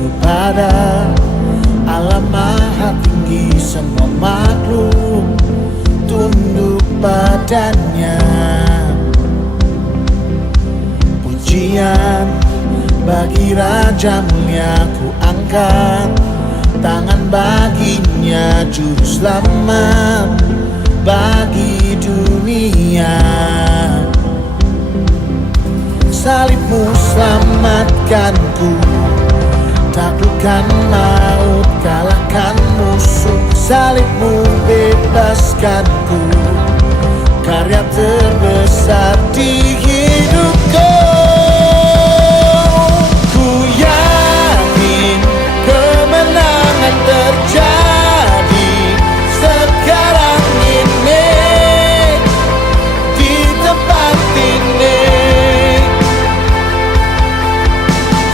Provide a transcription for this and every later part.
berseru pada Allah Maha Tinggi, semua makhluk tunduk padanya. Pujian bagi Raja mulia, ku angkat tangan baginya, juru selamat bagi dunia. Salibmu selamatkanku, taklukkan maut, kalahkan musuh. Salibmu bebaskanku, karya terbesar di hidupku. Ku yakin kemenangan terjadi sekarang ini, di tempat ini.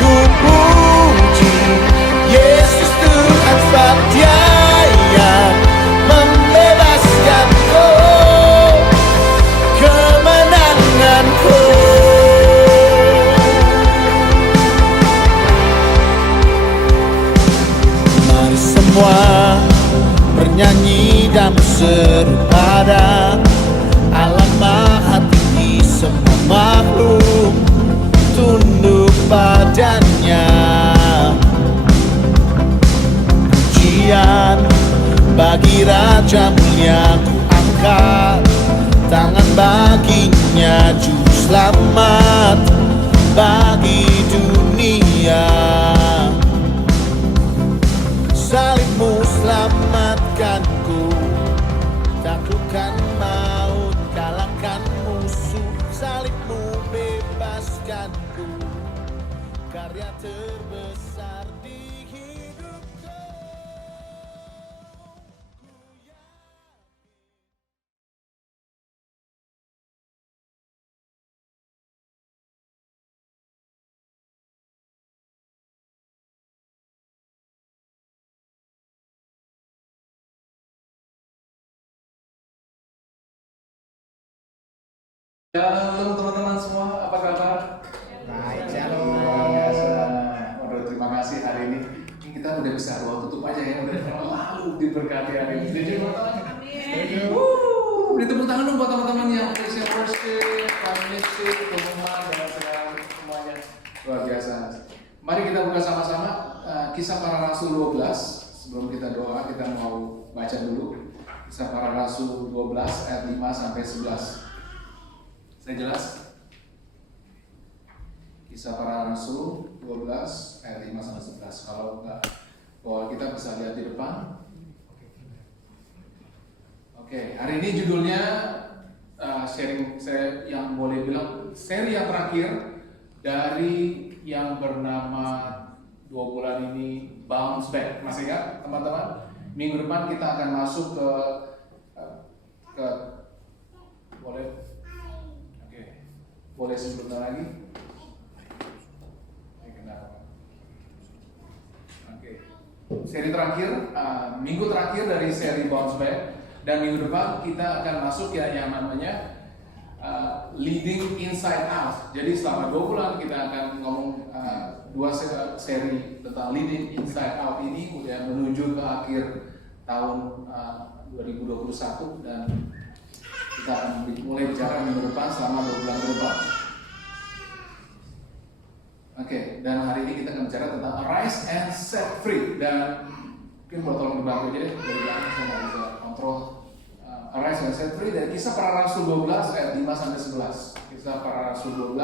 Ku puji Yesus Tuhan, sebab Dia yang membebaskanku, kemenanganku. Mari semua bernyanyi dan berseru pada Allah Maha Tinggi, semua makhluk tunduk padanya. Pujian bagi Raja mulia, ku angkat tangan baginya, juru selamat bagi dunia. Salibmu selamatkanku, taklukkan maut, kalahkan musuh. Salibmu bebaskanku, karya terbesar di hidupku. Halo teman-teman semua, apa kabar? Baik, Luar biasa. Waduh, terima kasih hari ini. Ini kita udah bisa tutup aja ya, udah terlalu diberkati hari ini. Setuju teman-teman? Setuju. Beri tepuk tangan dong buat teman-teman yang Christian Worship, Mistik, pengumuman dan segala semuanya. Luar biasa. Mari kita buka sama-sama Kisah Para Rasul 12. Sebelum kita doa, kita mau baca dulu Kisah Para Rasul 12 ayat 5 sampai 11. Saya jelas? Kisah Para Rasul 12 ayat 5 sampai 11. Kalau enggak, bahwa kita bisa lihat di depan. Oke, hari ini judulnya sharing saya yang boleh bilang seri yang terakhir dari yang bernama 2 bulan ini Bounce Back. Masih ingat teman-teman? Minggu depan kita akan masuk ke boleh sebentar lagi. Oke. Seri terakhir, minggu terakhir dari seri Bounce Back, dan minggu depan kita akan masuk ya yang namanya Leading Inside Out. Jadi selama 2 bulan kita akan ngomong 2 seri tentang Leading Inside Out ini udah menuju ke akhir tahun 2021, dan kita akan mulai bicara minggu depan selama 2 bulan ke depan. Oke, dan hari ini kita akan bicara tentang Arise and Set Free. Dan mungkin boleh tolong dibantu aja deh dari belakang, saya nggak bisa kontrol. Arise and Set Free dari Kisah Para Rasul 12 ayat 5 sampai 11. Kisah Para Rasul 12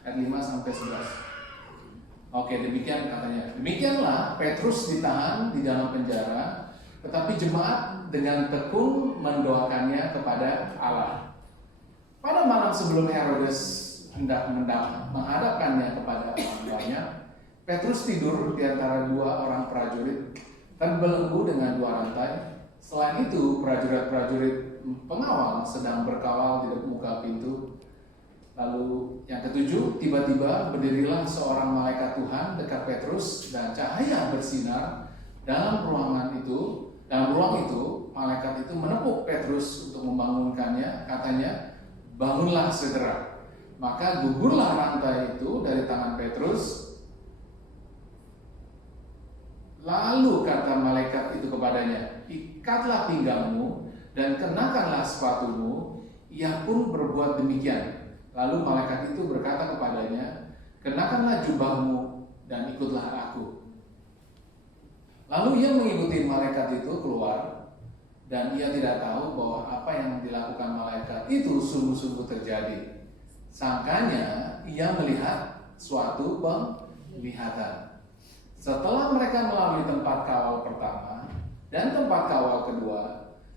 ayat 5 sampai 11. Oke, demikian katanya. Demikianlah Petrus ditahan di dalam penjara, tetapi jemaat dengan tekun mendoakannya kepada Allah. Pada malam sebelum Herodes hendak menghadapkannya kepada orang tuanya, Petrus tidur di antara 2 orang prajurit dan terbelenggu dengan 2 rantai. Selain itu, prajurit-prajurit pengawal sedang berkawal di muka pintu. Lalu yang ketujuh, tiba-tiba berdirilah seorang malaikat Tuhan dekat Petrus, dan cahaya bersinar dalam ruang itu, malaikat itu menepuk Petrus untuk membangunkannya. Katanya, bangunlah segera. Maka gugurlah rantai itu dari tangan Petrus, Lalu kata malaikat itu kepadanya, ikatlah pinggangmu dan kenakanlah sepatumu. Ia pun berbuat demikian. Lalu malaikat itu berkata kepadanya, kenakanlah jubahmu dan ikutlah aku. Lalu ia mengikuti malaikat itu keluar, dan ia tidak tahu bahwa apa yang dilakukan malaikat itu sungguh-sungguh terjadi. Sangkanya ia melihat suatu penglihatan. Setelah mereka melalui tempat kawal pertama dan tempat kawal kedua,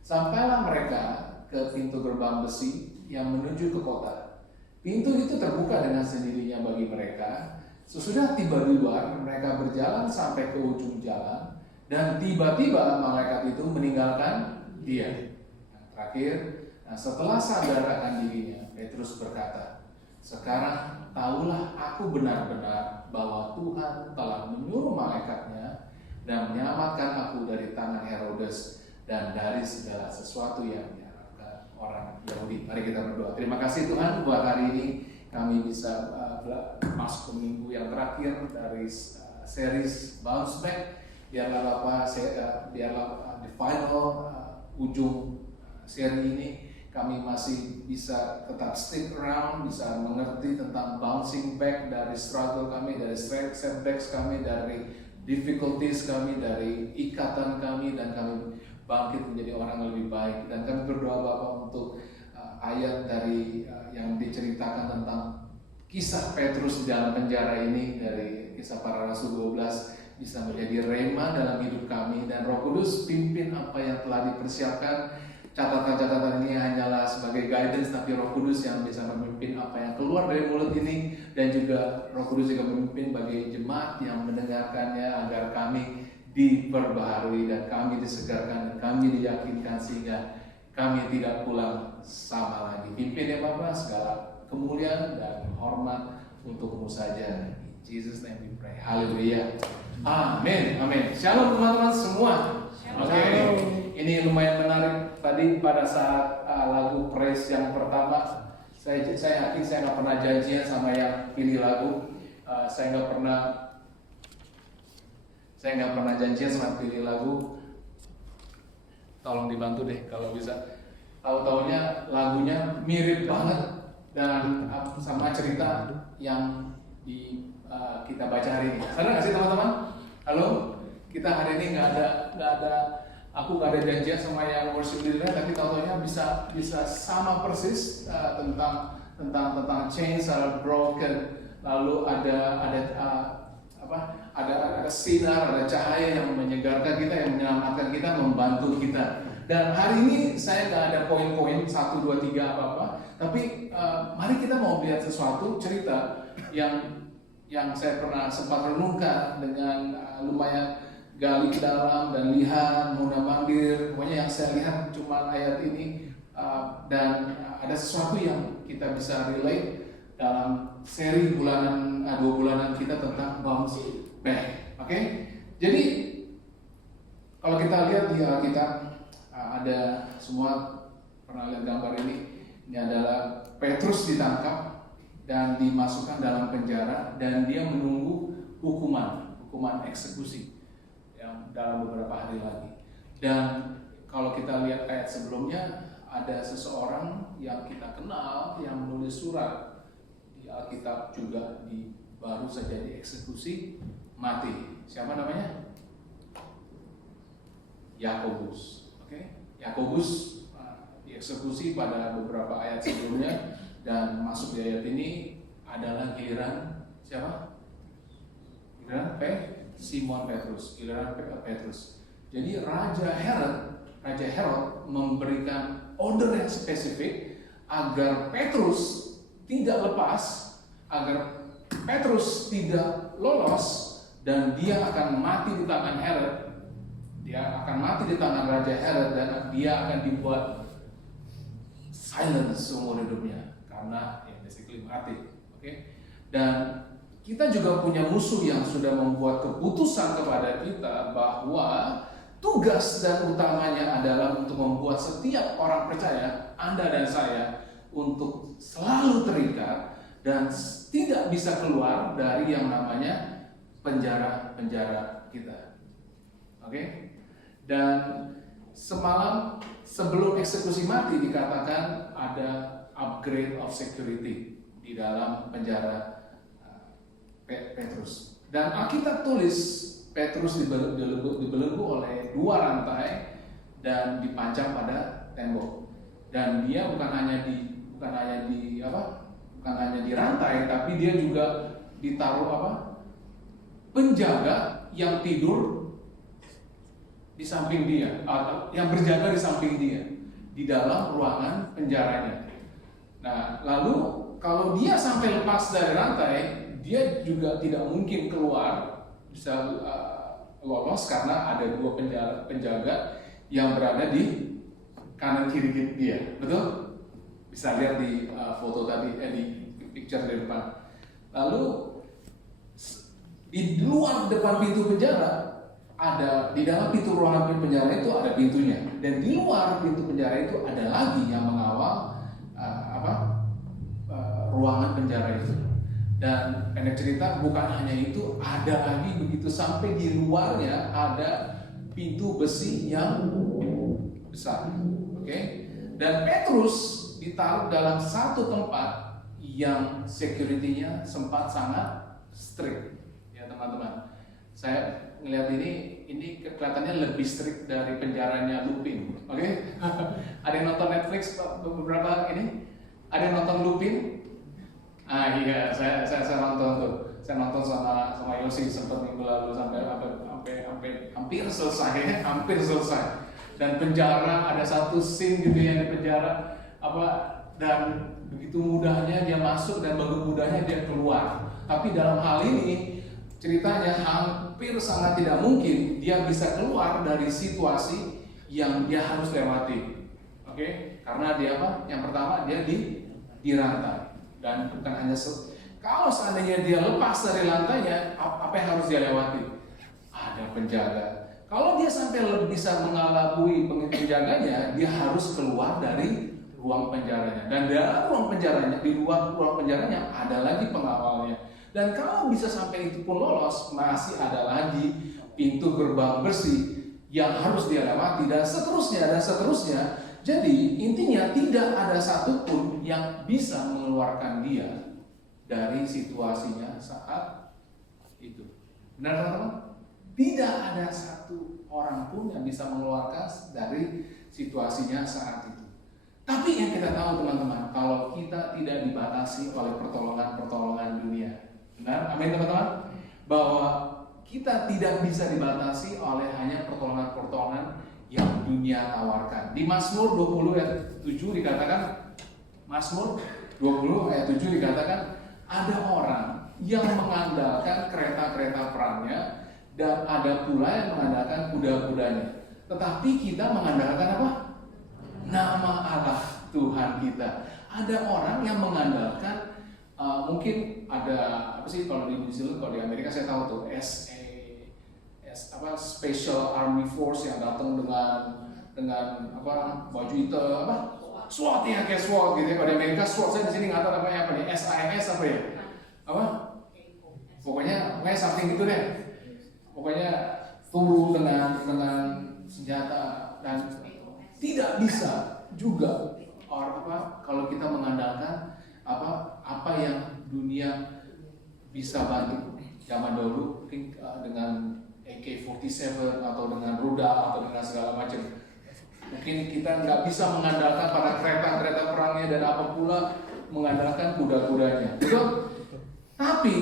sampailah mereka ke pintu gerbang besi yang menuju ke kota. Pintu itu terbuka dengan sendirinya bagi mereka. Sesudah tiba di luar, mereka berjalan sampai ke ujung jalan, dan tiba-tiba malaikat itu meninggalkan dia. Terakhir, setelah sadar akan dirinya, Petrus berkata, sekarang tahulah aku benar-benar bahwa Tuhan telah menyuruh malaikatnya dan menyelamatkan aku dari tangan Herodes dan dari segala sesuatu yang diharapkan orang Yahudi. Mari kita berdoa. Terima kasih Tuhan buat hari ini kami bisa masuk ke minggu yang terakhir dari series Bounce Back. Biarlah Bapak, biarlah the final ujung seri ini kami masih bisa tetap stick around, bisa mengerti tentang bouncing back dari struggle kami, dari setbacks kami, dari difficulties kami, dari ikatan kami, dan kami bangkit menjadi orang yang lebih baik. Dan kami berdoa Bapak untuk ayat dari yang diceritakan tentang kisah Petrus di dalam penjara ini, dari Kisah Para Rasul 12, bisa menjadi rema dalam hidup kami, dan Roh Kudus pimpin apa yang telah dipersiapkan. Catatan-catatan ini hanyalah sebagai guidance, tapi Roh Kudus yang bisa memimpin apa yang keluar dari mulut ini, dan juga Roh Kudus juga memimpin bagi jemaat yang mendengarkannya, agar kami diperbaharui dan kami disegarkan dan kami diyakinkan sehingga kami tidak pulang sama lagi. Pimpin ya Bapak, segala kemuliaan dan hormat untukmu saja. In Jesus name we pray. Haleluya. Amin. Amin. Shalom teman-teman semua. Oke. Ini lumayan menarik. Tadi pada saat lagu praise yang pertama, saya yakin saya nggak pernah janjian sama yang pilih lagu. Saya nggak pernah janjian sama pilih lagu. Tolong dibantu deh kalau bisa. Tahu-taunya lagunya mirip banget dan sama cerita yang kita baca hari ini. Sadar nggak sih teman-teman? Halo, kita hari ini nggak ada. Aku nggak ada janjian sama yang worship leader, tapi tahu-taunya bisa sama persis tentang chains are broken. Lalu ada sinar, ada cahaya yang menyegarkan kita, yang menyelamatkan kita, membantu kita. Dan hari ini saya nggak ada poin-poin 1, 2, 3 apa-apa, tapi mari kita mau lihat sesuatu cerita yang saya pernah sempat renungkan dengan lumayan gali ke dalam dan lihat mundar-mandir. Pokoknya yang saya lihat cuma ayat ini, dan ada sesuatu yang kita bisa relate dalam seri 2 bulanan kita tentang bounce back. Oke? Jadi kalau kita lihat di Alkitab, ada semua pernah lihat gambar ini. Ini adalah Petrus ditangkap dan dimasukkan dalam penjara, dan dia menunggu hukuman eksekusi yang dalam beberapa hari lagi. Dan kalau kita lihat ayat sebelumnya, ada seseorang yang kita kenal yang menulis surat di Alkitab juga baru saja dieksekusi mati. Siapa namanya? Yakobus. Yakobus dieksekusi pada beberapa ayat sebelumnya, dan masuk di ayat ini adalah giliran siapa? Giliran Simon Petrus, giliran Petrus. Jadi Raja Herod memberikan order yang spesifik agar Petrus tidak lepas, agar Petrus tidak lolos, dan dia akan mati di tangan Herod. Dia akan mati di tangan Raja Herod, dan dia akan dibuat silent seumur hidupnya karena basically mati. Dan kita juga punya musuh yang sudah membuat keputusan kepada kita bahwa tugas dan utamanya adalah untuk membuat setiap orang percaya, Anda dan saya, untuk selalu terikat dan tidak bisa keluar dari yang namanya penjara kita. Oke? Dan semalam sebelum eksekusi mati dikatakan ada upgrade of security di dalam penjara Petrus. Dan Alkitab tulis Petrus dibelenggu oleh 2 rantai dan dipajang pada tembok. Dan dia bukan hanya di rantai, tapi dia juga ditaruh penjaga yang tidur di samping dia, atau yang berjaga di samping dia di dalam ruangan penjaranya. Nah, lalu kalau dia sampai lepas dari rantai, dia juga tidak mungkin keluar bisa lolos karena ada 2 penjaga yang berada di kanan kiri dia. Betul? Bisa lihat di foto tadi, di picture di depan. Lalu di luar depan pintu penjara ada, di dalam pintu ruangan penjara itu ada pintunya, dan di luar pintu penjara itu ada lagi yang mengawal ruangan penjara itu. Dan pendek cerita, bukan hanya itu, ada lagi begitu sampai di luarnya ada pintu besi yang besar. Oke? Dan Petrus ditaruh dalam satu tempat yang security-nya sempat sangat strict. Ya teman-teman, saya ngelihat ini kelihatannya lebih strict dari penjaranya Lupin. Oke? Ada yang nonton Netflix beberapa ini? Ada yang nonton Lupin? Iya, saya nonton tuh. Saya nonton sama Yosi sempat minggu lalu sampai hampir selesai, hampir selesai. Dan penjara ada satu scene gitu yang di penjara dan begitu mudahnya dia masuk dan begitu mudahnya dia keluar. Tapi dalam hal ini ceritanya hampir sangat tidak mungkin dia bisa keluar dari situasi yang dia harus lewati. Oke? Karena dia yang pertama dia di rantai. Dan bukan hanya kalau seandainya dia lepas dari lantainya, apa yang harus dia lewati? Ada penjaga. Kalau dia sampai bisa mengelabui penjaganya, dia harus keluar dari ruang penjaranya. Dan dalam ruang penjaranya, di luar ruang penjaranya ada lagi pengawalnya. Dan kalau bisa sampai itu pun lolos, masih ada lagi pintu gerbang bersih yang harus dia lewati, dan seterusnya dan seterusnya. Jadi intinya tidak ada satupun yang bisa mengeluarkan dia dari situasinya saat itu. Benar teman-teman? Tidak ada satu orang pun yang bisa mengeluarkan dari situasinya saat itu. Tapi yang kita tahu teman-teman, kalau kita tidak dibatasi oleh pertolongan dunia. Benar? Amin teman-teman? Bahwa kita tidak bisa dibatasi oleh hanya pertolongan yang dunia tawarkan. Di Mazmur 20 ayat 7 dikatakan, Mazmur 20 ayat 7 dikatakan, ada orang yang mengandalkan kereta-kereta perangnya, dan ada pula yang mengandalkan kuda-kudanya. Tetapi kita mengandalkan apa? Nama Allah Tuhan kita. Ada orang yang mengandalkan mungkin ada kalau di New Zealand, kalau di Amerika saya tahu tuh Special Army Force yang datang dengan baju hitam SWAT ya, kayak SWAT gitu ya. Kalau di Amerika SWAT, saya di sini nggak tahu namanya apa nih, SIS pokoknya something gitu deh. Pokoknya turun dengan senjata, dan tidak bisa juga kalau kita mengandalkan apa yang dunia bisa bantu. Zaman dahulu mungkin dengan AK-47 atau dengan rudal atau dengan segala macam. Mungkin kita nggak bisa mengandalkan pada kereta-kereta perangnya, dan apa pula mengandalkan kuda-kudanya. Betul? Tapi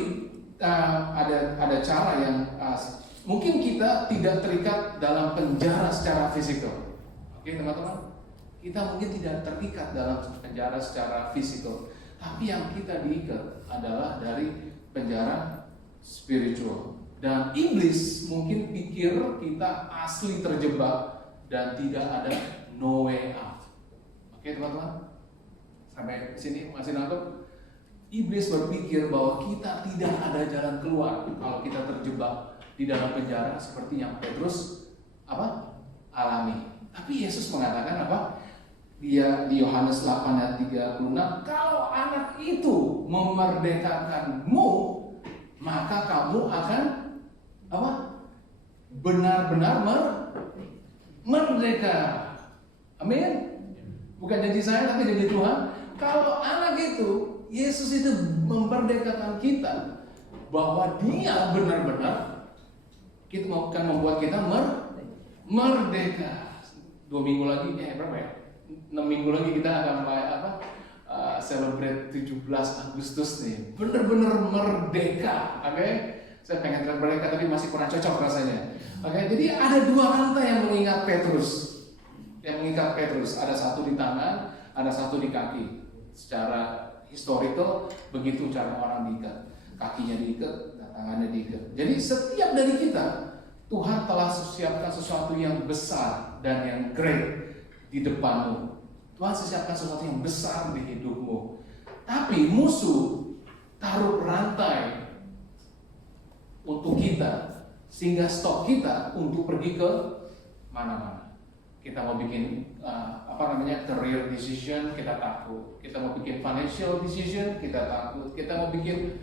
ada cara yang mungkin kita tidak terikat dalam penjara secara fisikal. Oke teman-teman? Kita mungkin tidak terikat dalam penjara secara fisikal. Tapi yang kita diikat adalah dari penjara spiritual. Dan iblis mungkin pikir kita asli terjebak dan tidak ada no way out. Oke teman-teman? Sampai di sini masih nangkep? Iblis berpikir bahwa kita tidak ada jalan keluar kalau kita terjebak di dalam penjara seperti yang Petrus alami. Tapi Yesus mengatakan Dia di Yohanes 8 ayat 36, kalau anak itu memerdekakanmu, maka kamu akan benar-benar merdeka. Amin. Bukan janji saya tapi janji Tuhan. Kalau anak itu, Yesus itu memerdekakan kita, bahwa Dia benar-benar kita akan membuat kita merdeka. 2 minggu lagi, berapa ya? 6 minggu lagi kita akan celebrate 17 Agustus nih. Benar-benar merdeka, oke? Saya pengen terlihat merdeka tapi masih kurang cocok rasanya. Oke, jadi ada 2 rantai yang mengikat Petrus. Ada satu di tangan, ada satu di kaki. Secara historical begitu cara orang diikat. Kakinya diikat, tangannya diikat. Jadi setiap dari kita, Tuhan telah siapkan sesuatu yang besar dan yang great di depanmu. Tuhan siapkan sesuatu yang besar di hidupmu. Tapi musuh taruh rantai untuk kita, sehingga stop kita untuk pergi ke mana-mana. Kita mau bikin career decision, kita takut. Kita mau bikin financial decision, kita takut. Kita mau bikin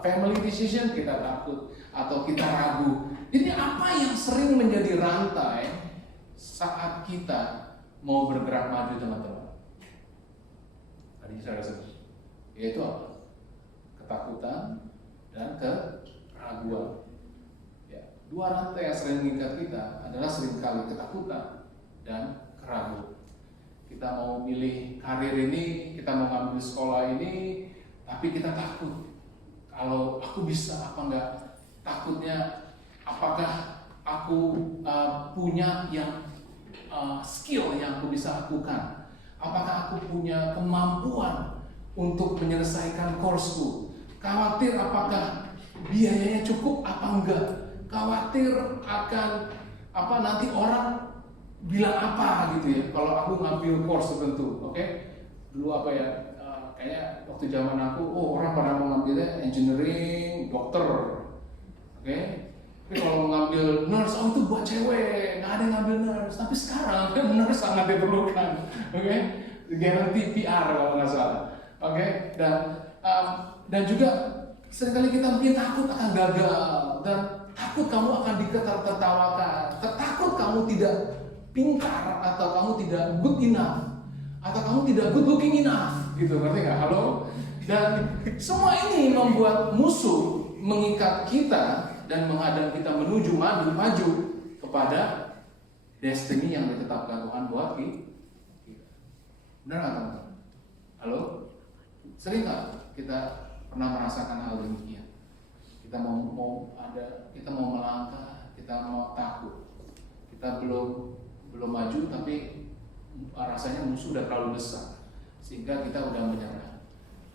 family decision, kita takut. Atau kita ragu. Jadi apa yang sering menjadi rantai saat kita mau bergerak maju, teman-teman? Tadi saya sebut, yaitu apa? Ketakutan dan keraguan. Ya, 2 rantai yang sering mengikat kita adalah seringkali ketakutan dan keraguan. Kita mau milih karir ini, kita mau ngambil sekolah ini, tapi kita takut. Kalau aku bisa apa enggak? Takutnya apakah aku punya yang skill yang aku bisa lakukan? Apakah aku punya kemampuan untuk menyelesaikan courseku? Khawatir apakah biayanya cukup apa enggak? Khawatir akan nanti orang bilang apa gitu ya kalau aku ngambil course tertentu. Oke? Dulu kayaknya waktu zaman aku, orang pada mau ngambilnya engineering, dokter. Oke? Tapi kalau ngambil nurse, itu buat cewek, nggak ada yang ngambil nurse. Tapi sekarang nurse sangat diperlukan, oke? Guarantee PR kalau nggak salah, oke? Dan juga seringkali kita mungkin takut akan gagal, dan takut kamu akan ditertawakan, takut kamu tidak pintar, atau kamu tidak good enough, atau kamu tidak good looking enough, gitu, ngerti nggak? Halo? Dan semua ini membuat musuh mengikat kita dan menghadang kita menuju maju kepada destiny yang ditetapkan Tuhan buat kita. Benar nggak, teman-teman? Halo? Sering nggak kita pernah merasakan hal demikian? Kita mau melangkah, kita mau takut, kita belum maju, tapi rasanya musuh udah terlalu besar sehingga kita udah menyerah.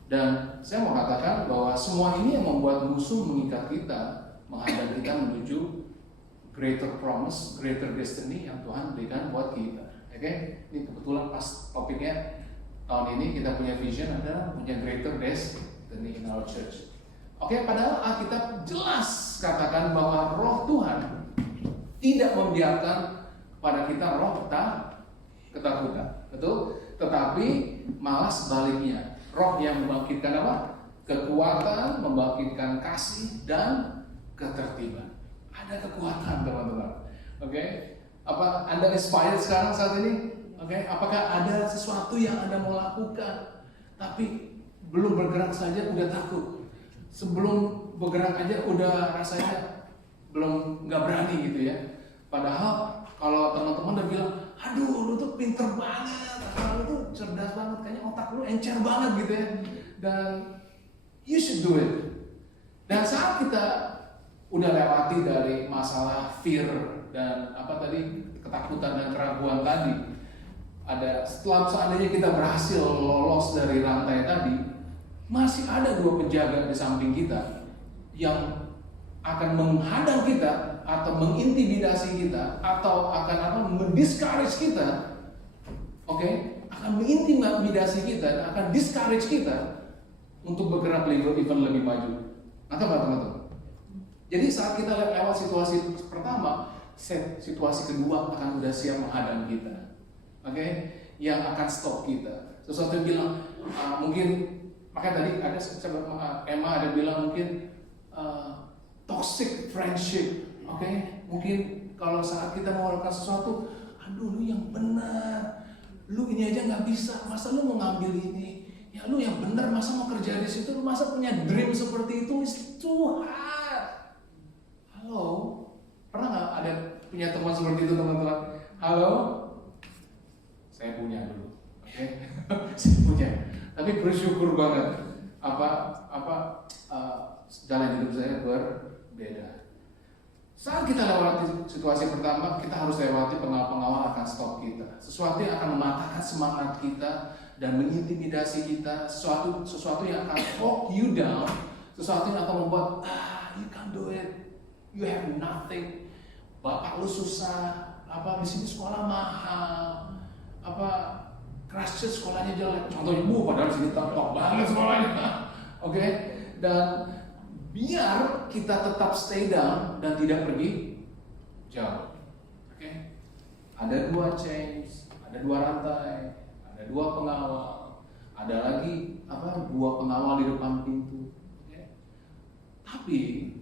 Dan saya mau katakan bahwa semua ini yang membuat musuh mengikat kita, menghadang kita menuju greater promise, greater destiny yang Tuhan berikan buat kita. Oke? Ini kebetulan pas topiknya tahun ini kita punya vision adalah punya greater destiny in our church. Oke, padahal Alkitab jelas katakan bahwa Roh Tuhan tidak membiarkan kepada kita roh ketakutan. Betul? Tetapi malah sebaliknya. Roh yang membangkitkan apa? Kekuatan, membangkitkan kasih dan ketertiban. Ada kekuatan, teman-teman. Oke? Apa Anda inspired sekarang saat ini? Oke? Apakah ada sesuatu yang Anda mau lakukan tapi belum bergerak saja udah takut? Sebelum bergerak aja udah rasanya nggak berani gitu ya. Padahal kalau teman-teman udah bilang, aduh lu tuh pinter banget, lu tuh cerdas banget, kayaknya otak lu encer banget gitu ya. Dan you should do it. Dan saat kita udah lewati dari masalah fear dan ketakutan dan keraguan tadi, setelah seandainya kita berhasil lolos dari rantai tadi, masih ada 2 penjaga di samping kita yang akan menghadang kita atau mengintimidasi kita atau akan mendiscourage kita, akan mengintimidasi kita, akan discourage kita untuk bergerak even lebih maju. Nangkap nggak, teman-teman? Jadi saat kita lewat situasi pertama, situasi kedua akan udah siap menghadang kita, yang akan stop kita. Sesuatu yang bilang mungkin, makanya tadi ada Emma ada bilang mungkin toxic friendship, Mungkin kalau saat kita mau melakukan sesuatu, aduh lu yang benar, lu ini aja nggak bisa, masa lu mau ngambil ini? Ya lu yang benar, masa mau kerja di situ? Lu masa punya dream seperti itu? It's too hard. Halo, pernah nggak ada punya teman seperti itu teman-teman? Halo, saya punya dulu, oke? Saya punya, tapi bersyukur banget. Jalan hidup saya berbeda. Saat kita lewati situasi pertama, kita harus lewati pengawal-pengawal akan stop kita. Sesuatu yang akan mematahkan semangat kita dan mengintimidasi kita, sesuatu yang akan talk you down, sesuatu yang akan membuat you can't do it, you have nothing, bapak lu susah, di sini sekolah mahal, Christchurch sekolahnya jelek, contohnya padahal di sini top banget sekolahnya, oke? Dan biar kita tetap stay down dan tidak pergi jauh, oke? Ada 2 chains, ada 2 rantai, ada 2 pengawal, ada lagi 2 pengawal di depan pintu. Okay? Tapi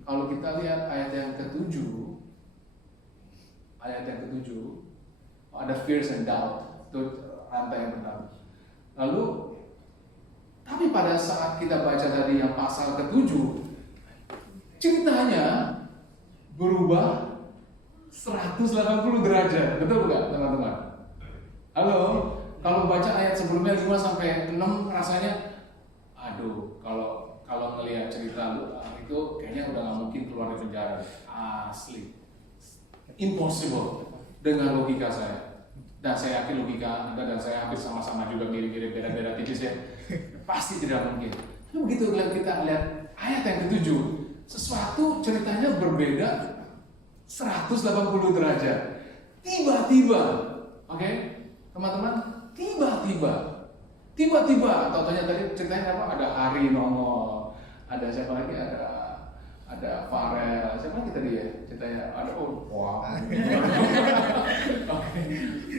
kalau kita lihat ayat yang ke-7, ada fears and doubt, itu rantai yang pertama. Lalu, tapi pada saat kita baca tadi yang pasal ke-7, ceritanya berubah 180 derajat, betul nggak teman-teman? Halo, kalau baca ayat sebelumnya 5 sampai 6 rasanya, aduh, kalau ngelihat cerita lu itu kayaknya udah nggak mungkin keluar dari penjara, asli, impossible dengan logika saya. Dan saya yakin logika Anda dan saya hampir sama-sama juga mirip-mirip, beda-beda tipis ya, pasti tidak mungkin. Tapi begitu kita lihat ayat yang ke-7, sesuatu ceritanya berbeda 180 derajat. Tiba-tiba, oke, teman-teman, tiba-tiba, contohnya tadi ceritanya apa? Ada Hari nongol, ada siapa lagi? Ada Farel, siapa lagi tadi ya? Ceritanya ada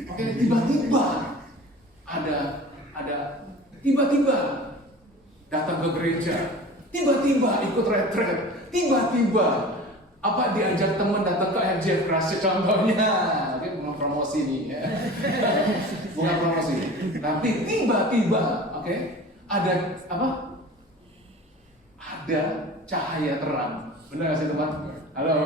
Oke, tiba-tiba ada tiba-tiba datang ke gereja, tiba-tiba ikut retret, tiba-tiba diajak teman datang ke MJF Christchurch contohnya. Oke, bukan promosi nih ya. Bukan promosi. Tapi tiba-tiba, ada ada cahaya terang. Benar nggak sih teman? Halo?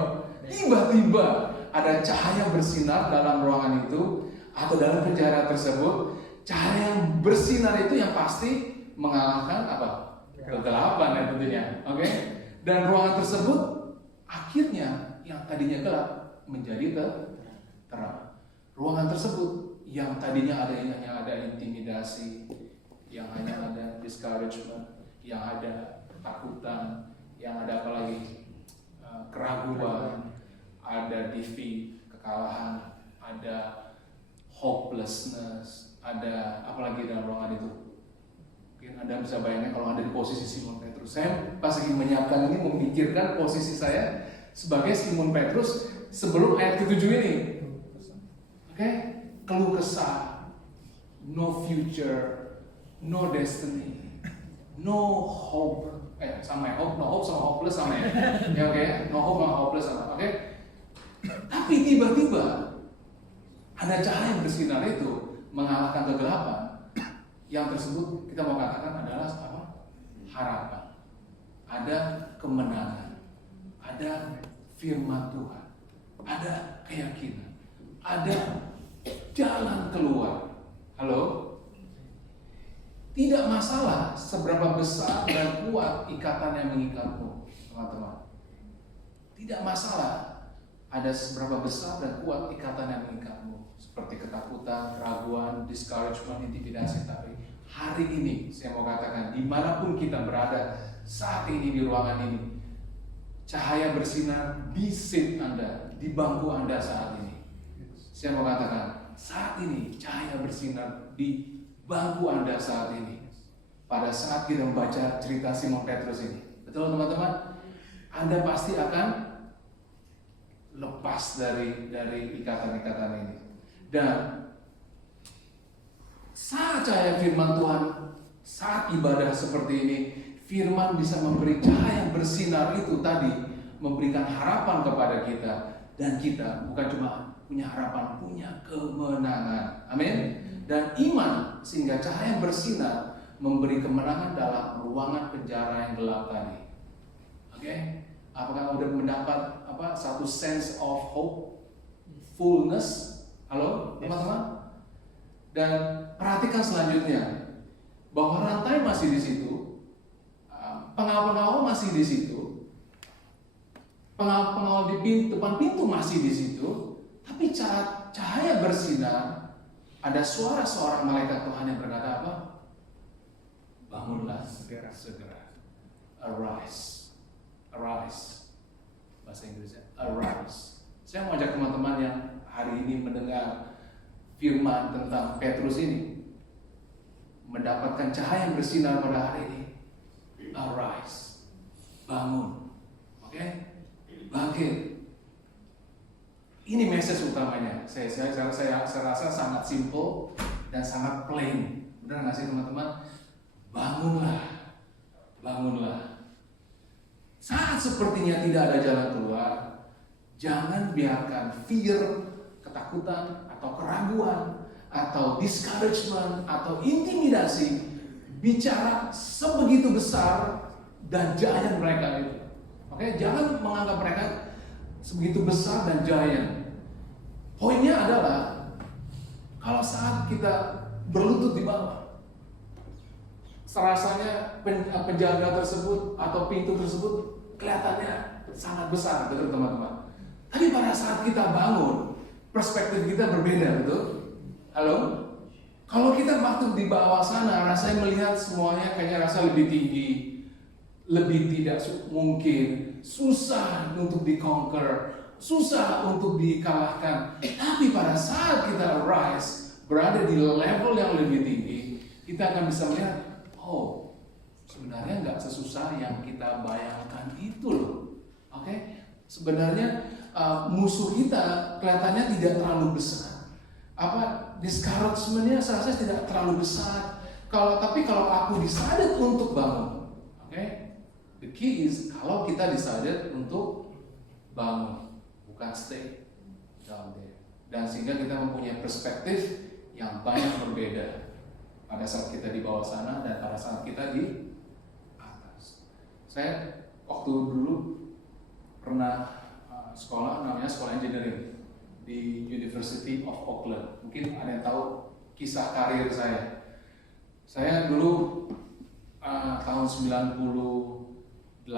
Tiba-tiba ada cahaya bersinar dalam ruangan itu atau dalam penjara tersebut. Cahaya yang bersinar itu yang pasti mengalahkan kegelapan ya tentunya. Oke? Dan ruangan tersebut akhirnya yang tadinya gelap menjadi terang. Ruangan tersebut yang tadinya hanya ada intimidasi, yang hanya ada discouragement, yang ada ketakutan, yang ada keraguan, ada defeat, kekalahan, ada hopelessness, ada apalagi dalam ruangan itu. Mungkin Anda bisa bayangkan kalau ada di posisi Simon Petrus. Saya pas lagi menyiapkan ini memikirkan posisi saya sebagai Simon Petrus sebelum ayat ke-7 ini. Keluh kesah, no future, no destiny, no hope. Sama ya, no hope sama hopeless sama ya. No hope sama hopeless sama. Tapi tiba-tiba ada cahaya yang bersinar itu mengalahkan kegelapan. Yang tersebut kita mau katakan adalah harapan. Ada kemenangan, ada firman Tuhan, ada keyakinan, ada jalan keluar. Halo? Tidak masalah seberapa besar dan kuat ikatan yang mengikatmu, teman-teman. Tidak masalah ada seberapa besar dan kuat ikatan yang mengikatmu, seperti ketakutan, keraguan, discouragement, intimidasi. Tapi hari ini saya mau katakan, dimanapun kita berada saat ini di ruangan ini, cahaya bersinar di seat Anda, di bangku Anda saat ini. Saya mau katakan, saat ini cahaya bersinar di bangku Anda saat ini. Pada saat kita membaca cerita Simon Petrus ini, betul teman-teman? Anda pasti akan lepas dari ikatan-ikatan ini. Dan saat cahaya firman Tuhan, saat ibadah seperti ini, firman bisa memberi cahaya bersinar itu tadi, memberikan harapan kepada kita. Dan kita bukan cuma punya harapan, punya kemenangan. Amin. Dan iman sehingga cahaya bersinar memberi kemenangan dalam ruangan penjara yang gelap tadi. Oke? Apakah udah mendapat satu sense of hope, fullness? Halo, teman-teman? Dan perhatikan selanjutnya bahwa rantai masih di situ, pengawal-pengawal masih di situ, pengawal di depan pintu masih di situ, tapi saat cahaya bersinar, ada suara seorang malaikat Tuhan yang berkata apa? Bangunlah segera. Arise. Bahasa Inggrisnya arise. Saya mau ajak teman-teman yang hari ini mendengar firman tentang Petrus ini, mendapatkan cahaya yang bersinar pada hari ini. Arise. Bangun. Oke? Bangkit. Ini message utamanya. Saya rasa sangat simple dan sangat plain. Benar nggak sih teman-teman? Bangunlah. Saat sepertinya tidak ada jalan keluar, jangan biarkan fear, ketakutan, atau keraguan, atau discouragement, atau intimidasi bicara sebegitu besar dan giant mereka itu. Oke, jangan menganggap mereka sebegitu besar dan giant. Poinnya adalah kalau saat kita berlutut di bawah, serasanya penjaga tersebut atau pintu tersebut kelihatannya sangat besar, betul teman-teman. Tapi pada saat kita bangun, perspektif kita berbeda, betul? Halo? Kalau kita waktu di bawah sana, rasanya melihat semuanya kayaknya rasa lebih tinggi, lebih tidak mungkin, susah untuk di-conquer, susah untuk dikalahkan. Tapi pada saat kita rise, berada di level yang lebih tinggi, kita akan bisa melihat, oh, sebenarnya nggak sesusah yang kita bayangkan itu loh. Oke? Sebenarnya musuh kita kelihatannya tidak terlalu besar. Discouragement-nya saya rasa tidak terlalu besar. Tapi kalau aku decided untuk bangun, oke? The key is kalau kita decided untuk bangun, bukan stay down there. Dan sehingga kita mempunyai perspektif yang banyak berbeda pada saat kita di bawah sana dan pada saat kita di atas. Saya waktu dulu pernah sekolah namanya sekolah engineering di University of Auckland. Mungkin ada yang tahu kisah karir saya. Saya dulu tahun 98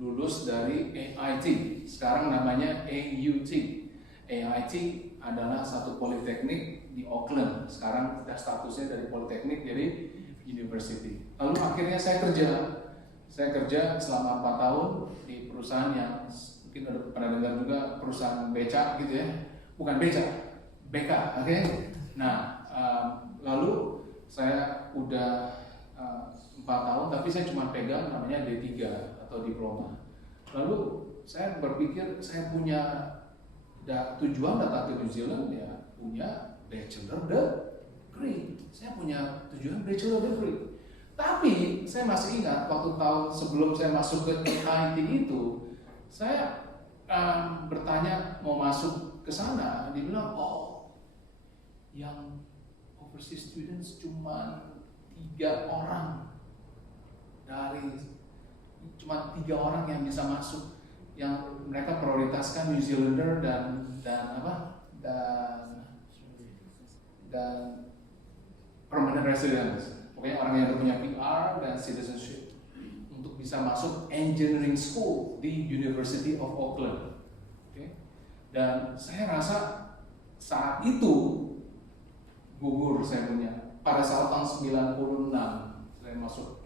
lulus dari AIT, sekarang namanya AUT. AIT adalah satu politeknik di Auckland. Sekarang sudah statusnya dari politeknik jadi university. Lalu akhirnya saya kerja selama 4 tahun di perusahaan yang mungkin ada pernah dengar juga, perusahaan beca gitu ya. Bukan beca, BK, oke? Nah, lalu saya udah 4 tahun, tapi saya cuma pegang namanya D3 atau diploma. Lalu saya berpikir saya punya tujuan datang ke New Zealand ya punya bachelor degree. Saya punya tujuan bachelor degree. Tapi saya masih ingat waktu tahun sebelum saya masuk ke AIT itu, saya bertanya mau masuk ke sana, dibilang yang overseas students cuma 3 orang cuma 3 orang yang bisa masuk, yang mereka prioritaskan New Zealander dan permanent residents, pokoknya orang yang punya PR dan citizenship untuk bisa masuk engineering school di University of Auckland. Dan saya rasa saat itu gugur saya punya. Pada saat tahun 96 saya masuk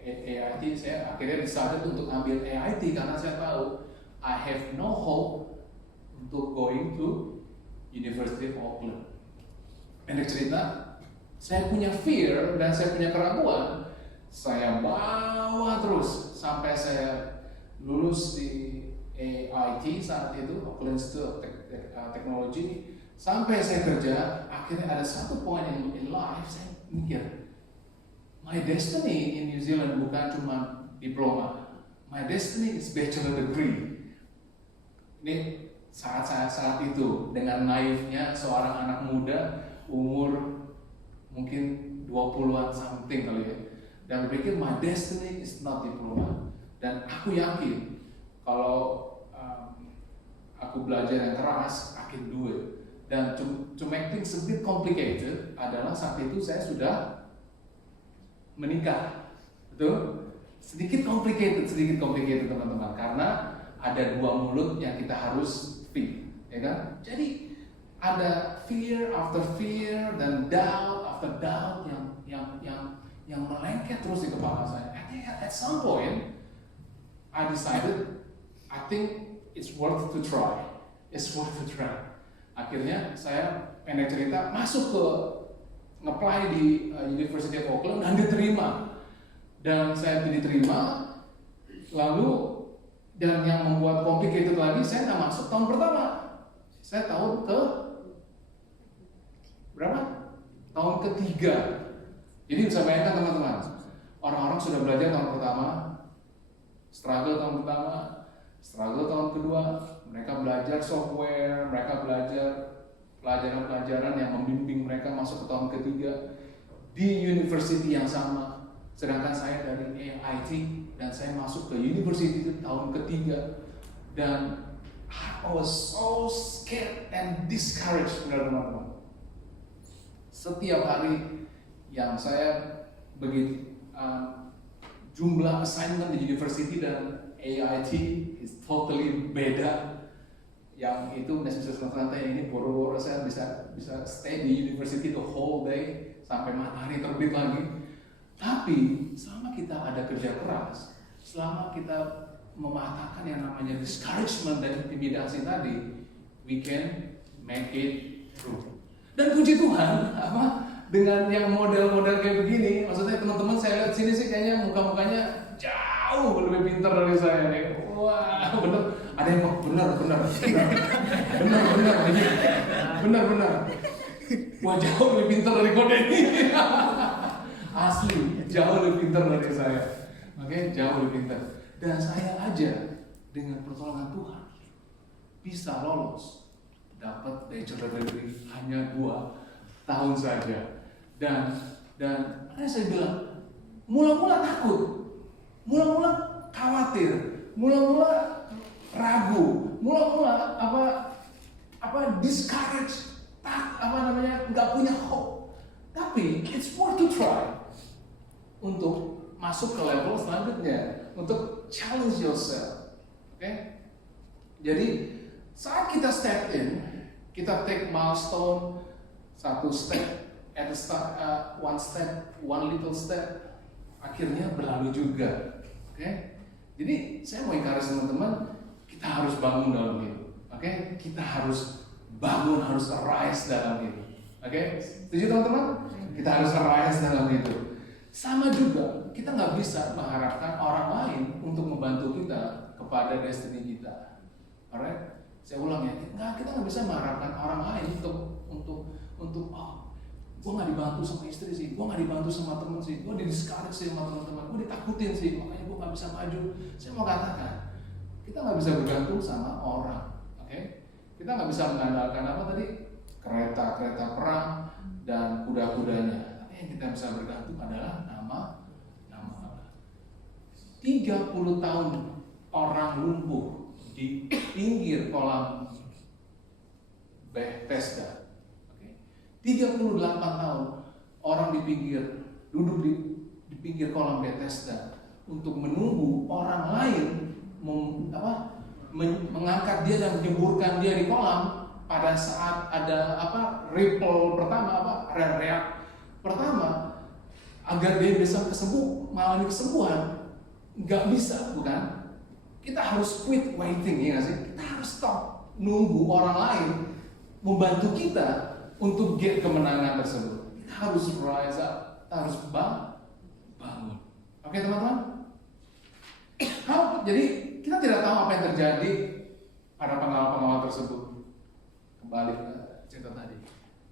AIT, saya akhirnya decided untuk ambil AIT karena saya tahu I have no hope untuk going to University of Auckland. Pendek cerita, saya punya fear dan saya punya keraguan, saya bawa terus sampai saya lulus di AIT saat itu, Auckland Institute of Technology. Sampai saya kerja, akhirnya ada satu poin yang in life saya mikir, my destiny in New Zealand bukan cuma diploma, my destiny is bachelor degree. Ini saat itu dengan naifnya seorang anak muda umur mungkin 20-an something kali ya, dan berpikir my destiny is not diploma. Dan aku yakin kalau aku belajar yang keras, I can do it. Dan to make things a bit complicated adalah saat itu saya sudah menikah, betul? Sedikit complicated teman-teman, karena ada 2 mulut yang kita harus feed, ya kan? Jadi ada fear after fear dan doubt after doubt yang melengket terus di kepala saya. I think at some point I decided I think it's worth to try. It's worth to try. Akhirnya saya pendek cerita masuk ke nge-apply di University of Auckland dan diterima. Dan saya diterima, lalu dan yang membuat complicated lagi, saya nggak masuk tahun pertama. Saya tahun ke berapa? Tahun ketiga. Jadi bisa bayangkan teman-teman, orang-orang sudah belajar tahun pertama, struggle tahun pertama, struggle tahun kedua, mereka belajar software, mereka belajar pelajaran-pelajaran yang membimbing mereka masuk ke tahun ketiga di university yang sama. Sedangkan saya dari AIT dan saya masuk ke university itu tahun ketiga, dan I was so scared and discouraged, teman-teman. Setiap hari yang saya begitu jumlah assignment di university dan AIT is totally beda. Yang itu Universitas Nusantara, yang ini boro-boro saya bisa stay di university the whole day sampai matahari terbit lagi. Tapi selama kita ada kerja keras, selama kita mematahkan yang namanya discouragement dan intimidasi tadi, we can make it through. Dan puji Tuhan, dengan yang model-model kayak begini, maksudnya teman-teman saya lihat sini sih kayaknya muka-mukanya jauh lebih pintar dari saya nih. Wah, bener. Ada yang benar. Wah, jauh lebih pintar dari kode ini. Asli, jauh lebih pintar dari saya. Oke, jauh lebih pintar. Dan saya aja dengan pertolongan Tuhan bisa lolos, dapat bachelor degree hanya 2 tahun saja. Dan makanya saya bilang, mula-mula takut, mula-mula khawatir, mula-mula ragu, mula-mula discourage, nggak punya hope. Tapi it's worth to try untuk masuk ke level selanjutnya, untuk challenge yourself. Okay? Jadi saat kita step in, kita take milestone, satu step at the start, one little step, akhirnya berlalu juga. Okay? Jadi saya mau encourage teman-teman, kita harus bangun dalam hidup. Okay? Kita harus bangun, harus arise dalam hidup. Okay? Setuju teman-teman? Kita harus arise dalam hidup. Sama juga, kita nggak bisa mengharapkan orang lain untuk membantu kita kepada destiny kita. Alright? Saya ulang ya, kita nggak bisa mengharapkan orang lain untuk gue nggak dibantu sama istri sih, gue nggak dibantu sama temen sih, gue di-discourage sih sama teman-teman, gue ditakutin sih, makanya gue nggak bisa maju. Saya mau katakan, kita nggak bisa bergantung sama orang, oke? Kita nggak bisa mengandalkan apa tadi, kereta perang dan kuda-kudanya. Tapi yang kita bisa bergantung adalah nama Allah. 30 tahun orang lumpuh di pinggir kolam Bethesda. 38 tahun orang duduk di pinggir kolam Bethesda untuk menunggu orang lain mengangkat dia dan menyemburkan dia di kolam pada saat ada ripple pertama, reak pertama, agar dia bisa mengalami kesembuhan. Nggak bisa, bukan? Kita harus quit waiting, ya nggak sih? Kita harus stop nunggu orang lain membantu kita untuk get kemenangan tersebut. Kita harus rise up, kita harus bangun. Oke teman-teman? Jadi kita tidak tahu apa yang terjadi pada pengawal-pengawal tersebut. Kembali ke cerita tadi,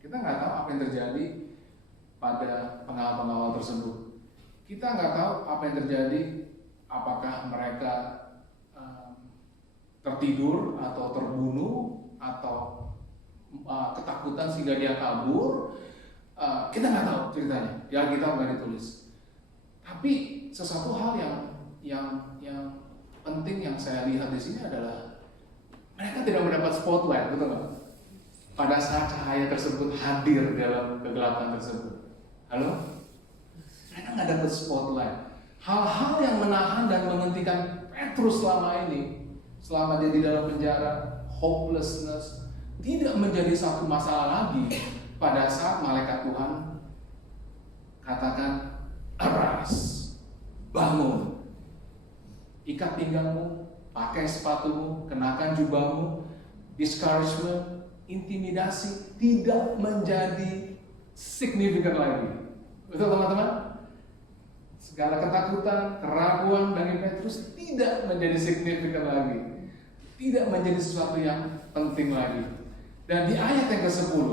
kita nggak tahu apa yang terjadi pada pengawal-pengawal tersebut. Kita nggak tahu apa yang terjadi, apakah mereka tertidur atau terbunuh atau ketakutan sehingga dia kabur. Kita nggak tahu ceritanya, di Alkitab nggak ditulis. Tapi sesuatu hal yang penting yang saya lihat di sini adalah mereka tidak mendapat spotlight, betul nggak? Pada saat cahaya tersebut hadir dalam kegelapan tersebut. Halo? Mereka nggak dapat spotlight. Hal-hal yang menahan dan menghentikan Petrus selama ini, selama dia di dalam penjara, hopelessness, tidak menjadi satu masalah lagi pada saat malaikat Tuhan katakan, arise, bangun, ikat pinggangmu, pakai sepatumu, kenakan jubahmu. Discouragement, intimidasi tidak menjadi signifikan lagi. Betul teman-teman? Segala ketakutan, keraguan bagi Petrus tidak menjadi signifikan lagi, tidak menjadi sesuatu yang penting lagi. Dan di ayat yang ke-10,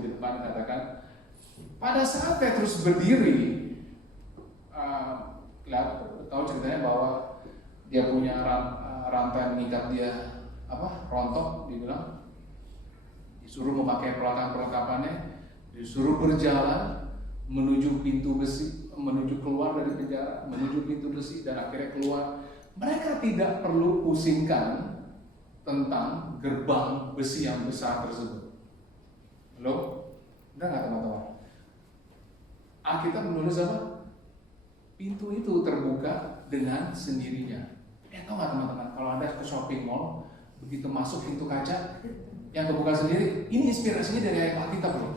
di depan katakan, pada saat Petrus berdiri, tahu ceritanya bahwa dia punya rantai mengikat dia, rontok, dibilang, disuruh memakai perlengkapan-perlengkapannya, disuruh berjalan menuju pintu besi, menuju keluar dari penjara, menuju pintu besi, dan akhirnya keluar. Mereka tidak perlu pusingkan tentang gerbang besi yang besar tersebut. Halo? Udah nggak teman-teman? Alkitab menulis apa? Pintu itu terbuka dengan sendirinya. Tahu nggak teman-teman? Kalau Anda ke shopping mall, begitu masuk pintu kaca yang kebuka sendiri, ini inspirasinya dari ayat Alkitab loh.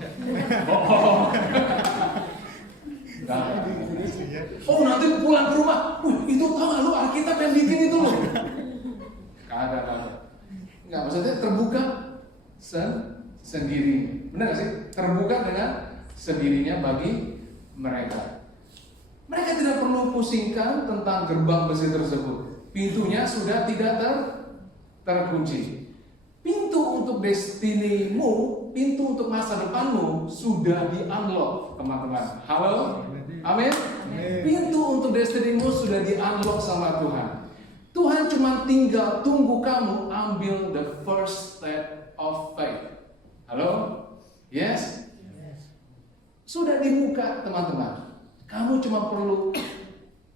Oh nanti pulang ke rumah, itu tau gak lu Alkitab yang bikin itu loh. Kagak. Enggak, maksudnya terbuka sendiri. Benar gak sih? Terbuka dengan sendirinya bagi mereka. Mereka tidak perlu pusingkan tentang gerbang besi tersebut. Pintunya sudah tidak terkunci. Pintu untuk destinimu, pintu untuk masa depanmu sudah di-unlock, teman-teman. Halo? Amin? Pintu untuk destinimu sudah di-unlock sama Tuhan. Tuhan cuma tinggal tunggu kamu ambil the first step of faith. Halo? Yes? Sudah dibuka, teman-teman. Kamu cuma perlu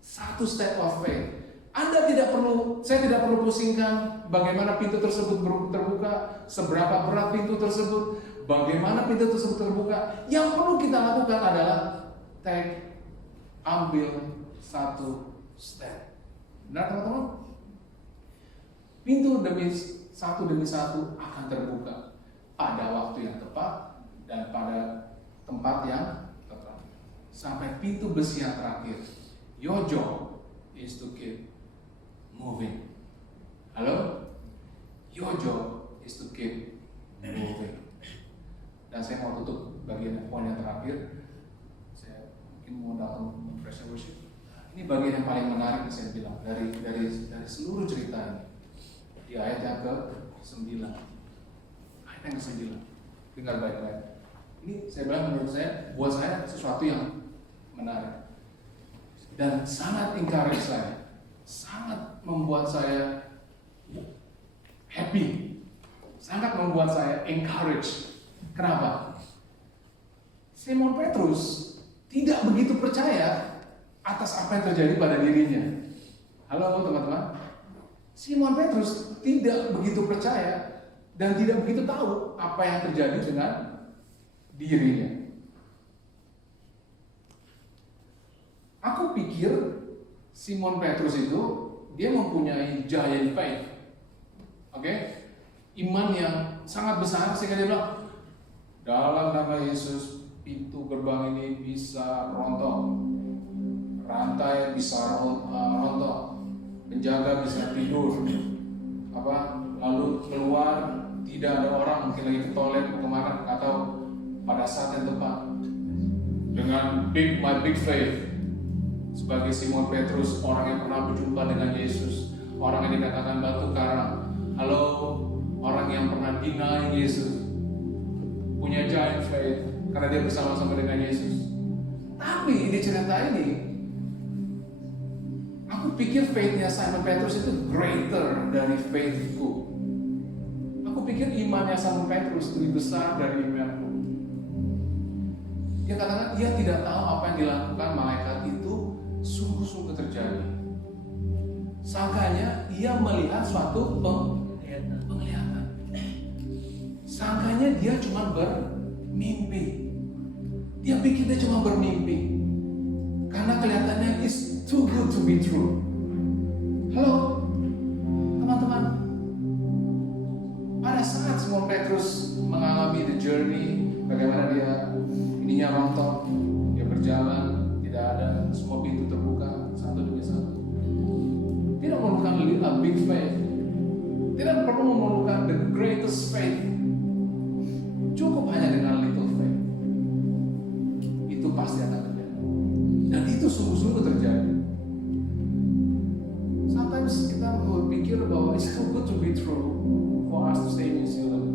satu step of faith. Saya tidak perlu pusingkan bagaimana pintu tersebut terbuka, seberapa berat pintu tersebut, bagaimana pintu tersebut terbuka. Yang perlu kita lakukan adalah ambil satu step. Benar teman-teman? Pintu demi satu akan terbuka pada waktu yang tepat dan pada tempat yang tepat. Sampai pintu besi yang terakhir. Your job is to keep moving. Halo? Your job is to keep moving. Dan saya mau tutup bagian poin yang terakhir. Saya mungkin mau datang fresh worship. Ini bagian yang paling menarik yang saya bilang dari seluruh cerita ini. Di ayat yang ke-9. Ayat yang ke-9. Dengar baik-baik. Ini saya bilang buat saya sesuatu yang menarik. Dan sangat encourage saya. Sangat membuat saya happy, sangat membuat saya encourage. Kenapa? Simon Petrus tidak begitu percaya atas apa yang terjadi pada dirinya. Halo teman-teman. Simon Petrus tidak begitu percaya dan tidak begitu tahu apa yang terjadi dengan dirinya. Aku pikir Simon Petrus itu dia mempunyai giant faith, iman yang sangat besar sehingga dia bilang, dalam nama Yesus pintu gerbang ini bisa rontok, rantai bisa rontok, penjaga bisa tidur, lalu keluar tidak ada orang, mungkin lagi ke toilet mau kemana, atau pada saat yang tepat dengan my big faith. Sebagai Simon Petrus, orang yang pernah berjumpa dengan Yesus, orang yang dikatakan batu karang, halo, orang yang pernah deny Yesus, punya giant faith karena dia bersama-sama dengan Yesus. Tapi di cerita ini, aku Aku pikir faith-nya Simon Petrus itu greater dari faithku. Aku pikir imannya Simon Petrus lebih besar dari imanku. Dia katakan dia tidak tahu apa yang dilakukan malaikat itu sungguh-sungguh terjadi. Sangkanya ia melihat suatu penglihatan. Sangkanya dia cuma bermimpi. Dia pikir dia cuma bermimpi. Karena kelihatannya is too good to be true. Halo, teman-teman. Pada saat Simon Petrus mengalami the journey, bagaimana dia ininya rontok, dia berjalan, tidak ada, semua pintu terbuka satu demi satu. Tidak memerlukan a big faith, tidak perlu memerlukan the greatest faith. Cukup hanya dengan little faith. Itu pasti akan terjadi. Dan itu sungguh-sungguh terjadi. Sometimes kita berpikir bahwa it's too good to be true for us to stay in New Zealand.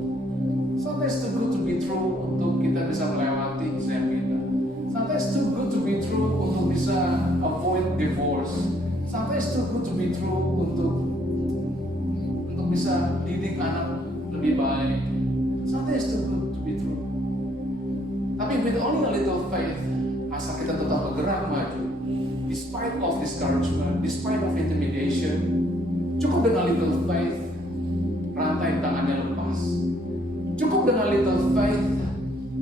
Sometimes it's too good to be true untuk kita bisa melewati exam kita. Sometimes it's too good to be true untuk bisa avoid divorce. Sometimes it's too good to be true untuk bisa didik anak lebih baik. Sometimes it's too good to be true. Tapi with only a little faith, asal kita tetap bergerak maju, despite of discouragement, despite of intimidation, cukup dengan little faith, rantai tangannya lepas. Cukup dengan little faith,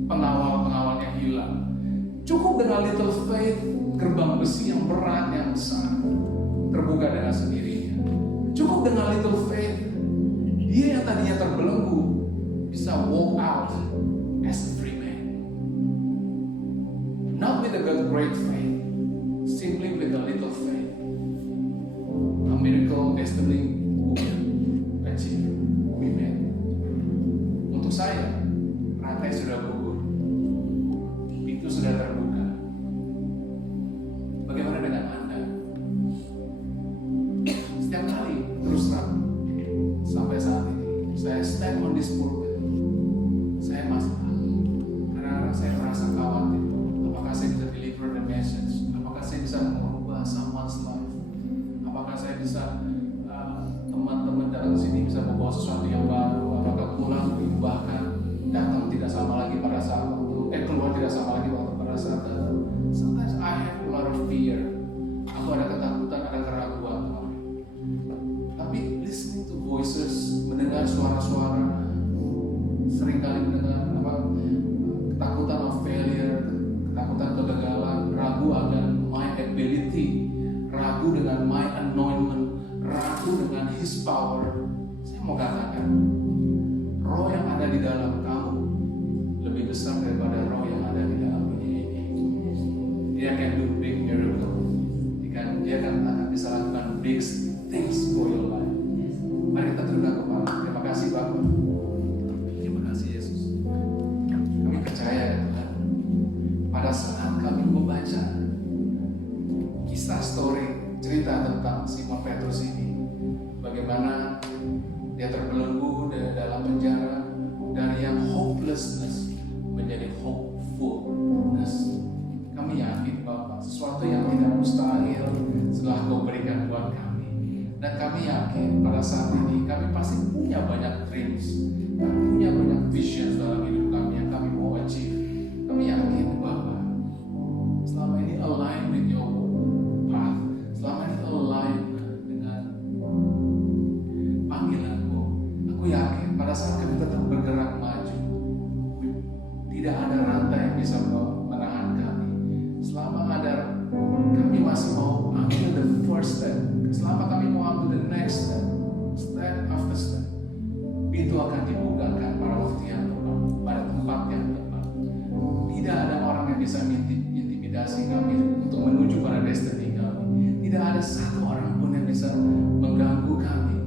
pengawal-pengawalnya hilang. Cukup dengan little faith, gerbang besi yang berat, yang besar, terbuka dengan sendirinya. Cukup dengan little faith, dia yang tadinya terbelenggu bisa walk out as a free man. Not with a great faith, simply with a little faith. A miracle destiny will achieve, we made. Untuk saya, rantai sudah gugur, pintu sudah terbuka. Bagaimana dengan Anda? Setiap kali terus terang sampai saat ini, saya stand on this pulpit. Saya masih kadang-kadang saya merasa khawatir. Apakah saya bisa deliver the message? Apakah saya bisa mengubah someone's life? Apakah saya bisa teman-teman datang ke sini bisa membawa sesuatu yang baru? Apakah pulang diubahkan, datang tidak sama lagi pada saat waktu keluar tidak sama lagi waktu pada saat sometimes I have a lot of fear. Aku ada ketakutan, ada keraguan. Tapi listening to voices, mendengar suara-suara, seringkali mendengar ketakutan of failure, ketakutan kegagalan, ragu akan my ability, ragu dengan my anointment, ragu dengan His power. Saya mau katakan, roh yang ada di dalam kamu lebih besar daripada roh yang ada di dalam dunia ini. Dia akan do big miracle. Dia akan bisa lakukan big things for your life. Mari kita tundukkan kepala. Terima kasih Bapak. Terima kasih Yesus. Kami percaya ya Tuhan. Pada saat kami membaca kisah story, cerita tentang Simon Petrus ini, bagaimana dia terbelenggu dalam penjara, dari yang hopelessness menjadi hopefulness. Kami yakin Bapak, sesuatu yang tidak mustahil setelah Kau berikan buat kami. Dan kami yakin pada saat ini kami pasti punya banyak dreams, punya banyak visions dalam hidup kami yang kami mau achieve. Kami yakin Bapak, selama ini align with your path, selama ini align dengan panggilan-Mu. Aku yakin pada saat kami tetap bergerak maju, tidak ada rantai yang bisa menahan kami. Selama ada kami masih mau ambil the first step, selama kami mau ambil the next step, step after step, pintu akan dibukakan pada waktu yang tepat, pada tempat yang tepat. Tidak ada orang yang bisa intimidasi kami untuk menuju pada destiny kami. Tidak ada satu orang pun yang bisa mengganggu kami,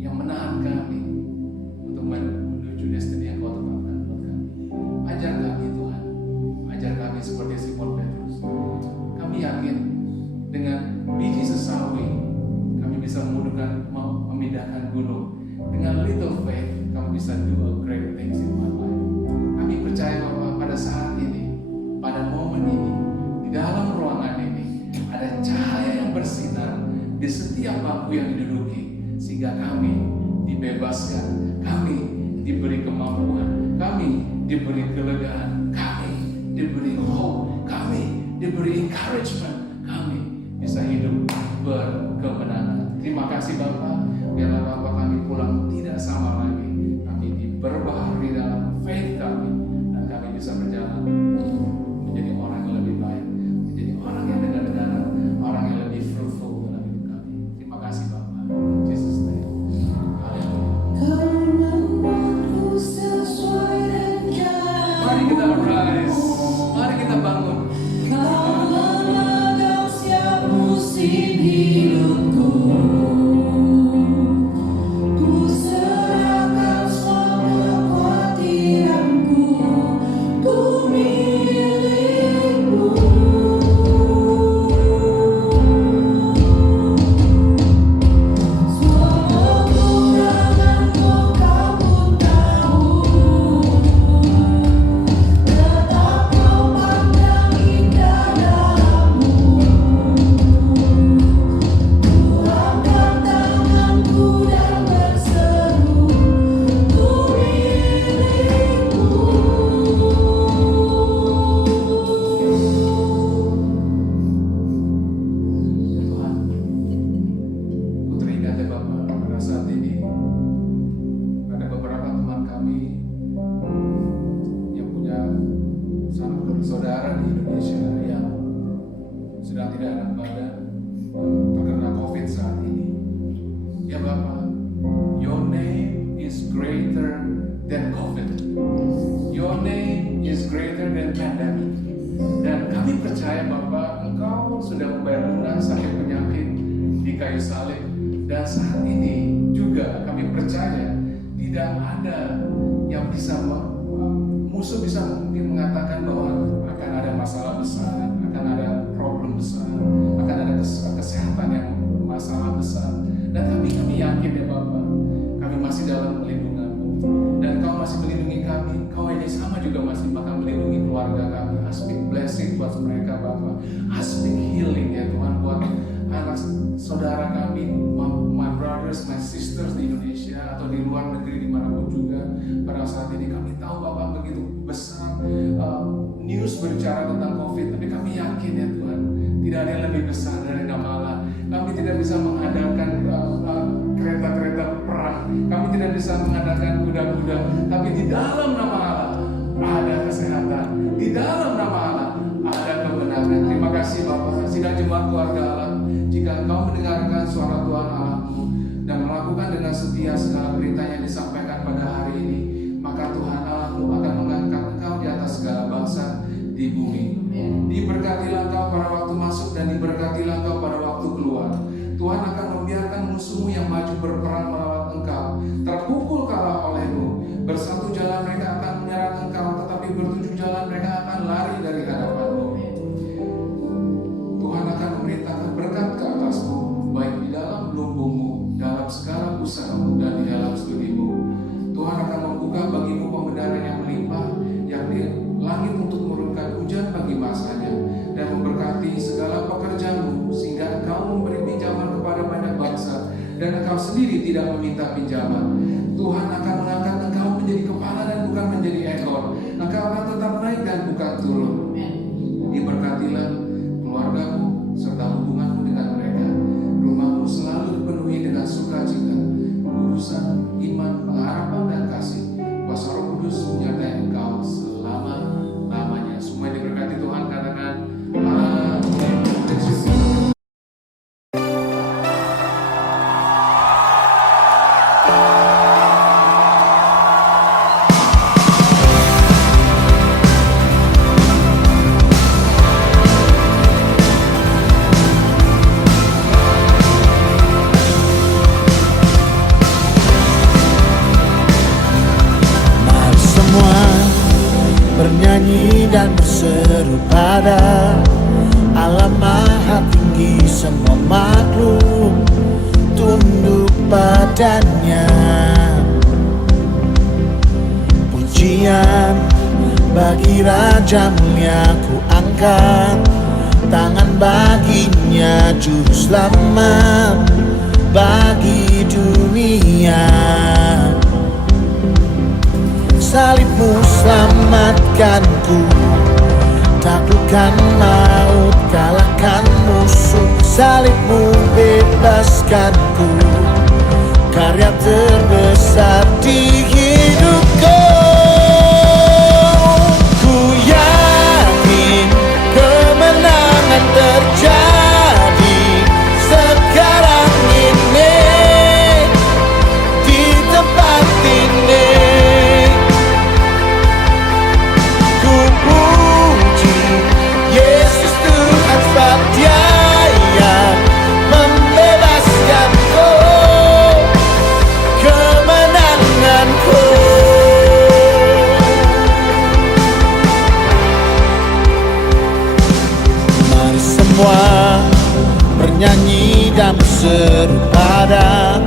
yang menahan kami untuk menuju destiny yang Kau tetapkan buat kami. Ajar kami Tuhan, ajar kami seperti Simon Petrus. Kami yakin dengan biji sesawi kami bisa memindahkan gunung. Dengan little faith kami bisa do a great things in my life. Kami percaya bahwa pada saat ini, pada momen ini, di dalam ruangan ini ada cahaya yang bersinar, di setiap bangku yang diduduki, sehingga kami dibebaskan, kami diberi kemampuan, kami diberi kelegaan, kami diberi hope, kami diberi encouragement, kami bisa hidup berkemenangan. Terima kasih Bapak, biarlah Bapak kami pulang tidak sama lagi, kami diperbaharui dalam faith kami, dan kami bisa berjalan menjadi orang yang lebih baik, menjadi orang yang dengar-dengar, orang yang lebih fruitful dalam hidup kami. Terima kasih Bapak, in Jesus name. Mari kita rise, mari kita bangun. Musim hidupku, ku serahkan semua kekhawatiranku, ku milikmu. Semua kekuranganku kau pun tahu, tetap kau pandang indah dalammu. Angkat tanganku dan berseru, ku milikmu. Ya Tuhan, ku teringat ya Bapak, pada saat ini ada beberapa teman kami yang punya sanak saudara di Indonesia yang sedang tidak enak badan, terkena COVID saat ini. Ya Bapak, your name is greater than COVID. Your name is greater than pandemic. Dan kami percaya Bapak, Engkau sudah membayar lunas sakit penyakit di kayu salib. Dan saat ini juga kami percaya tidak ada yang bisa musuh bisa mungkin mengatakan bahwa akan ada masalah besar, akan ada problem besar, akan ada kesehatan yang masalah besar. Dan kami yakin ya Bapak, kami masih dalam pelindungan-Mu, dan Kau masih melindungi kami. Kau ini sama juga masih akan melindungi keluarga kami. I speak blessing buat mereka Bapak, I speak healing ya Tuhan buat anak saudara kami, my brothers, my sisters di Indonesia atau di luar negeri dimanapun juga. Pada saat ini kami tahu Bapak begitu besar news berbicara tentang COVID, tapi kami yakin ya Tuhan, tidak ada yang lebih besar dari nama Allah. Kami tidak bisa mengandalkan kereta-kereta perang, kami tidak bisa mengandalkan kuda-kuda, tapi di dalam nama Allah ada kesehatan, di dalam nama Allah ada kebenaran. Terima kasih Bapak, sidang jemaat keluarga Allah, jika Engkau mendengarkan suara Tuhan Allahmu dan melakukan dengan setia segala perintah yang disampaikan pada hari ini, maka Tuhan Allahmu akan mengangkat Engkau di atas segala bangsa di bumi. Diberkatilah Engkau pada waktu masuk dan diberkatilah Engkau pada waktu keluar. Tuhan akan membiarkan musuhmu yang maju berperang melawan Engkau terpukul kalah olehmu. Bersatu jalan mereka akan menyerang Engkau, tetapi bertujuh jalan mereka akan lari dari hadapanmu. Tuhan akan memerintahkan berkat ke atasmu, baik di dalam lumbungmu, dalam segala usahamu, dan di dalam studimu. Tuhan akan membuka bagimu pembenaran yang melimpah, yang di langit untuk menurunkan hujan bagi masanya, dan memberkati segala pekerjaanmu, sehingga engkau memberi pinjaman kepada banyak bangsa, dan engkau sendiri tidak meminta pinjaman. Tuhan akan mengangkat engkau menjadi kepala dan bukan menjadi ekor. Engkau akan tetap naik dan bukan turun. Diberkatilah keluargamu serta hubunganmu dengan mereka. Rumahmu selalu dipenuhi dengan sukacita, urusan iman, pengharapan, dan kasih. Kuasa Roh Kudus menyertai engkau selama-lamanya. Semua diberkati Tuhan, katakan amin. Mari semua bernyanyi dan berseru pada Allah Maha Tinggi, semua makhluk tunduk padanya. Pujian bagi Raja Mulia, ku angkat tangan baginya, Juru Selamat bagi dunia. Salibmu selamatkanku, taklukkan maut, kalahkan musuh. Salibmu bebaskanku, karya terbesar di hidupku. Ku yakin kemenangan terjadi sekarang ini, di tempat ini. Ku puji Yesus Tuhan sebab Dia yang membebaskanku, kemenanganku. Mari semua bernyanyi dan berseru pada